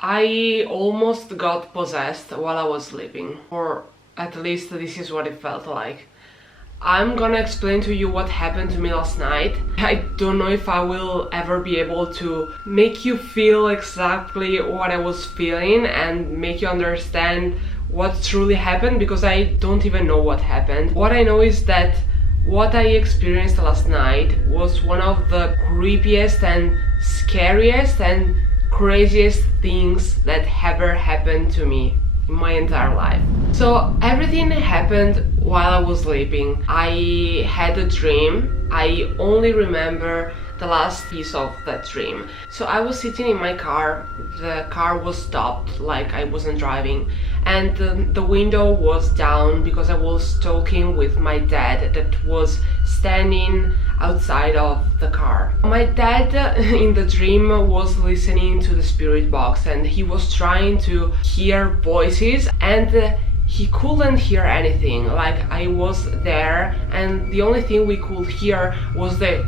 I almost got possessed while I was sleeping, or at least this is what it felt like. I'm gonna explain to you what happened to me last night. I don't know if I will ever be able to make you feel exactly what I was feeling and make you understand what truly happened, because I don't even know what happened. What I know is that what I experienced last night was one of the creepiest and scariest and craziest things that ever happened to me in my entire life. So everything happened while I was sleeping. I had a dream. I only remember the last piece of that dream. So I was sitting in my car. The car was stopped, like I wasn't driving, and the window was down because I was talking with my dad that was standing outside of the car. My dad in the dream was listening to the spirit box, and he was trying to hear voices, and he couldn't hear anything. Like, I was there and the only thing we could hear was the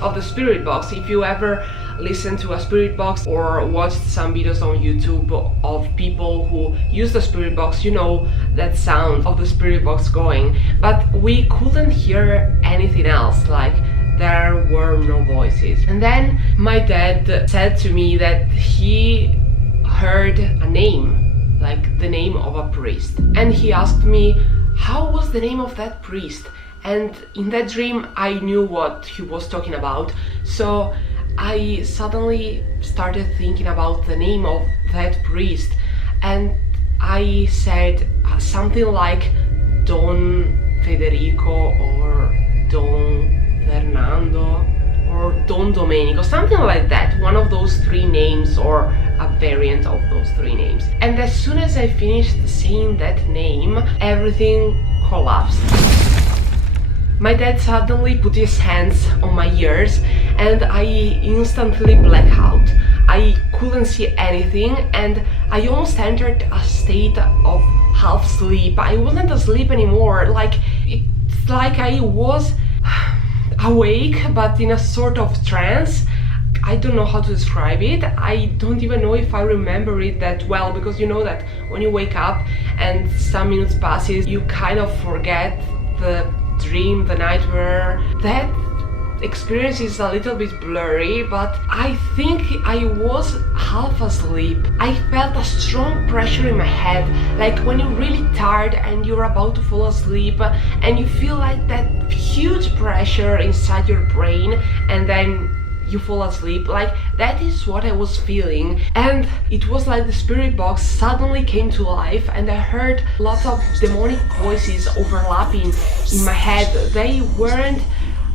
of the spirit box. If you ever listen to a spirit box or watched some videos on YouTube of people who use the spirit box, you know that sound of the spirit box going. But we couldn't hear anything else, like there were no voices. And then my dad said to me that he heard a name, like the name of a priest. And he asked me, how was the name of that priest? And in that dream I knew what he was talking about. So I suddenly started thinking about the name of that priest, and I said something like Don Federico or Don Fernando or Don Domenico, something like that, one of those three names or a variant of those three names. And as soon as I finished saying that name, everything collapsed. My dad suddenly put his hands on my ears and I instantly blacked out. I couldn't see anything and I almost entered a state of half sleep. I wasn't asleep anymore, like it's like I was awake but in a sort of trance. I don't know how to describe it. I don't even know if I remember it that well, because you know that when you wake up and some minutes passes, you kind of forget the dream, the nightmare. That experience is a little bit blurry, but I think I was half asleep. I felt a strong pressure in my head, like when you're really tired and you're about to fall asleep and you feel like that huge pressure inside your brain and then you fall asleep. Like, that is what I was feeling. And it was like the spirit box suddenly came to life and I heard lots of demonic voices overlapping in my head. They weren't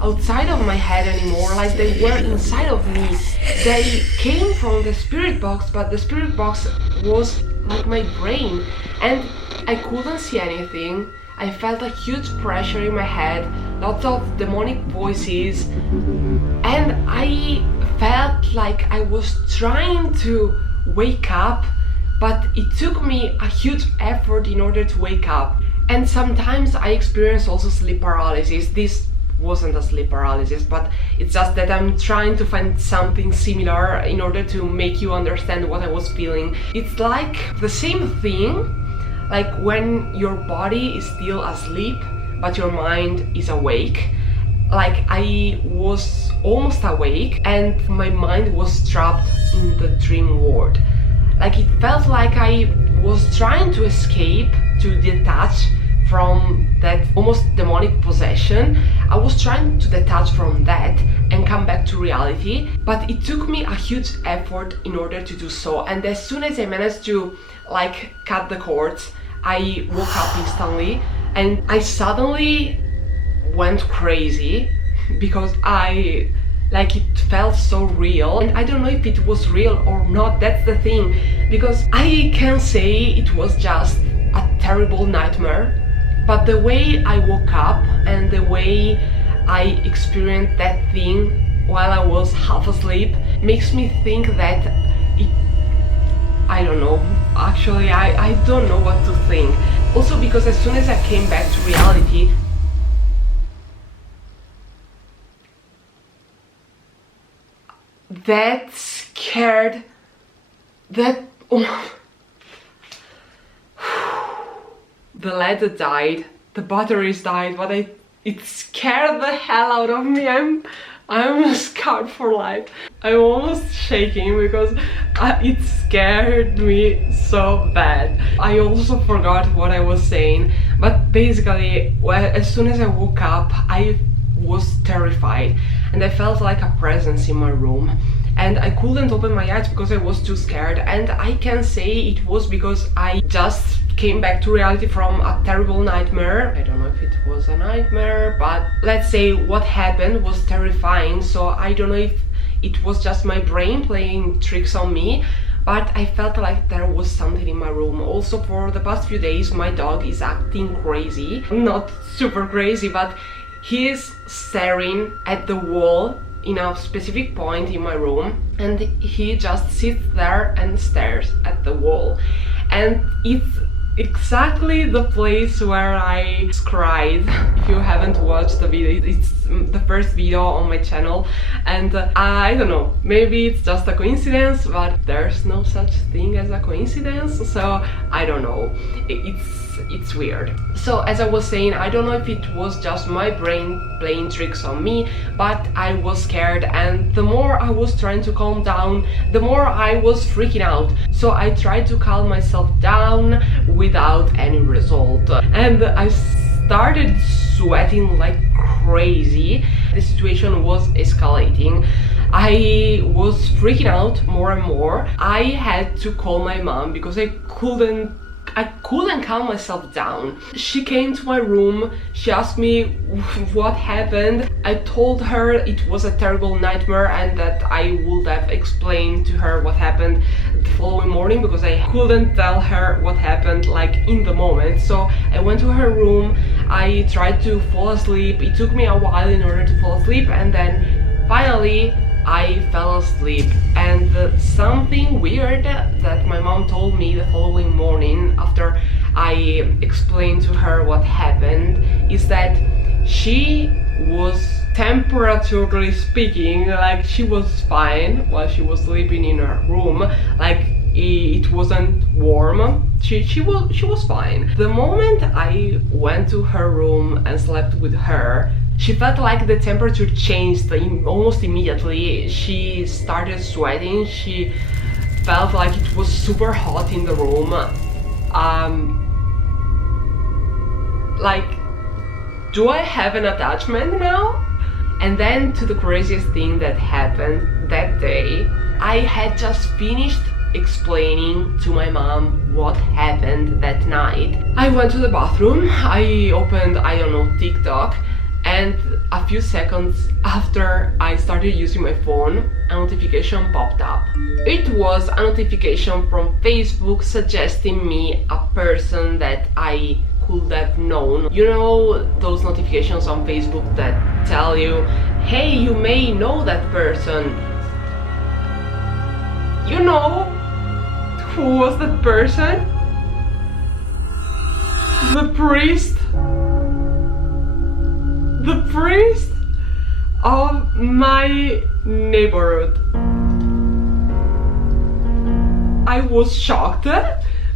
outside of my head anymore, like they were inside of me. They came from the spirit box, but the spirit box was like my brain and I couldn't see anything. I felt a huge pressure in my head, lots of demonic voices, and I felt like I was trying to wake up, but it took me a huge effort in order to wake up. And sometimes I experience also sleep paralysis. This wasn't a sleep paralysis, but it's just that I'm trying to find something similar in order to make you understand what I was feeling. It's like the same thing, like when your body is still asleep but your mind is awake. Like, I was almost awake and my mind was trapped in the dream world. Like, it felt like I was trying to escape, to detach from that almost demonic possession. I was trying to detach from that and come back to reality, but it took me a huge effort in order to do so. And as soon as I managed to like cut the cords, I woke up instantly and I suddenly went crazy because it felt so real. And I don't know if it was real or not, that's the thing, because I can say it was just a terrible nightmare. But the way I woke up and the way I experienced that thing while I was half asleep makes me think that I don't know, actually I don't know what to think. Also because as soon as I came back to reality, that scared that the LED died, the batteries died, but it scared the hell out of me. I'm scared for life. I'm almost shaking because it scared me so bad. I also forgot what I was saying, but basically, as soon as I woke up, I was terrified and I felt like a presence in my room. And I couldn't open my eyes because I was too scared, and I can say it was because I just came back to reality from a terrible nightmare. I don't know if it was a nightmare, but let's say what happened was terrifying, so I don't know if it was just my brain playing tricks on me, but I felt like there was something in my room. Also, for the past few days my dog is acting crazy. Not super crazy, but he is staring at the wall in a specific point in my room, and he just sits there and stares at the wall, and it's exactly the place where I cried. If you haven't watched the video, it's the first video on my channel, and I don't know, maybe it's just a coincidence, but there's no such thing as a coincidence, so I don't know, it's weird. So as I was saying, I don't know if it was just my brain playing tricks on me, but I was scared, and the more I was trying to calm down, the more I was freaking out. So I tried to calm myself down without any result, and I started sweating like crazy. The situation was escalating. I was freaking out more and more. I had to call my mom because I couldn't calm myself down. She came to my room, she asked me what happened. I told her it was a terrible nightmare and that I would have explained to her what happened the following morning, because I couldn't tell her what happened like in the moment. So I went to her room, I tried to fall asleep. It took me a while in order to fall asleep, and then finally I fell asleep. And something weird that my mom told me the following morning after I explained to her what happened is that she was, temperaturally speaking, like she was fine while she was sleeping in her room. Like it wasn't warm. She was fine. The moment I went to her room and slept with her, she felt like the temperature changed almost immediately. She started sweating, she felt like it was super hot in the room. Like, do I have an attachment now? And then to the craziest thing that happened that day, I had just finished explaining to my mom what happened that night. I went to the bathroom, I opened, I don't know, TikTok, and a few seconds after I started using my phone, a notification popped up. It was a notification from Facebook suggesting me a person that I could have known. You know those notifications on Facebook that tell you, hey, you may know that person. You know who was that person? The priest. The priest of my neighborhood. I was shocked,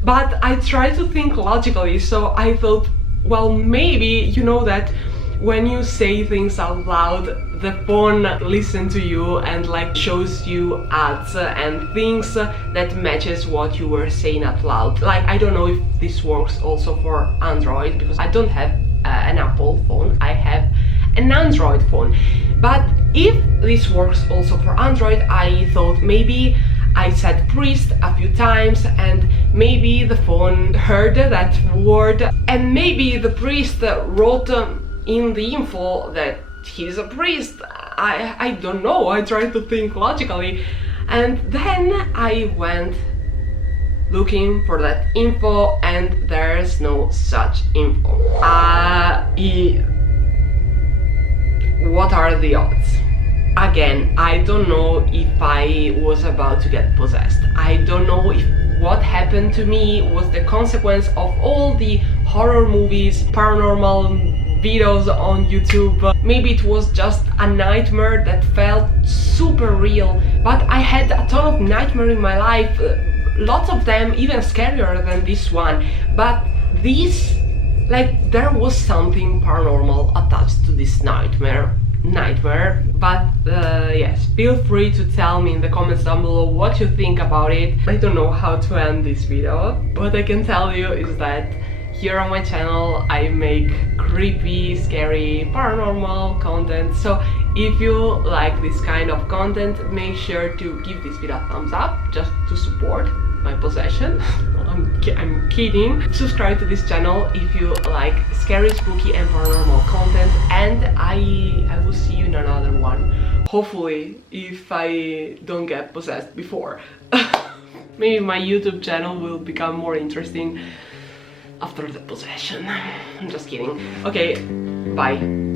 but I tried to think logically, so I thought, well, maybe, you know that when you say things out loud, the phone listens to you and like shows you ads and things that matches what you were saying out loud. Like, I don't know if this works also for Android, because I don't have an Apple phone, I have an Android phone. But if this works also for Android, I thought maybe I said priest a few times and maybe the phone heard that word, and maybe the priest wrote in the info that he's a priest. I don't know, I tried to think logically, and then I went looking for that info and there's no such info. What are the odds? Again, I don't know if I was about to get possessed. I don't know if what happened to me was the consequence of all the horror movies, paranormal videos on YouTube. Maybe it was just a nightmare that felt super real, but I had a ton of nightmares in my life. lots of them even scarier than this one, but this, like, there was something paranormal attached to this nightmare. But yes, feel free to tell me in the comments down below what you think about it. I don't know how to end this video. What I can tell you is that here on my channel I make creepy, scary, paranormal content, so if you like this kind of content, make sure to give this video a thumbs up just to support my possession. I'm kidding. Subscribe to this channel if you like scary, spooky and paranormal content, and I will see you in another one. Hopefully, if I don't get possessed before. Maybe my YouTube channel will become more interesting after the possession. I'm just kidding. Okay, bye.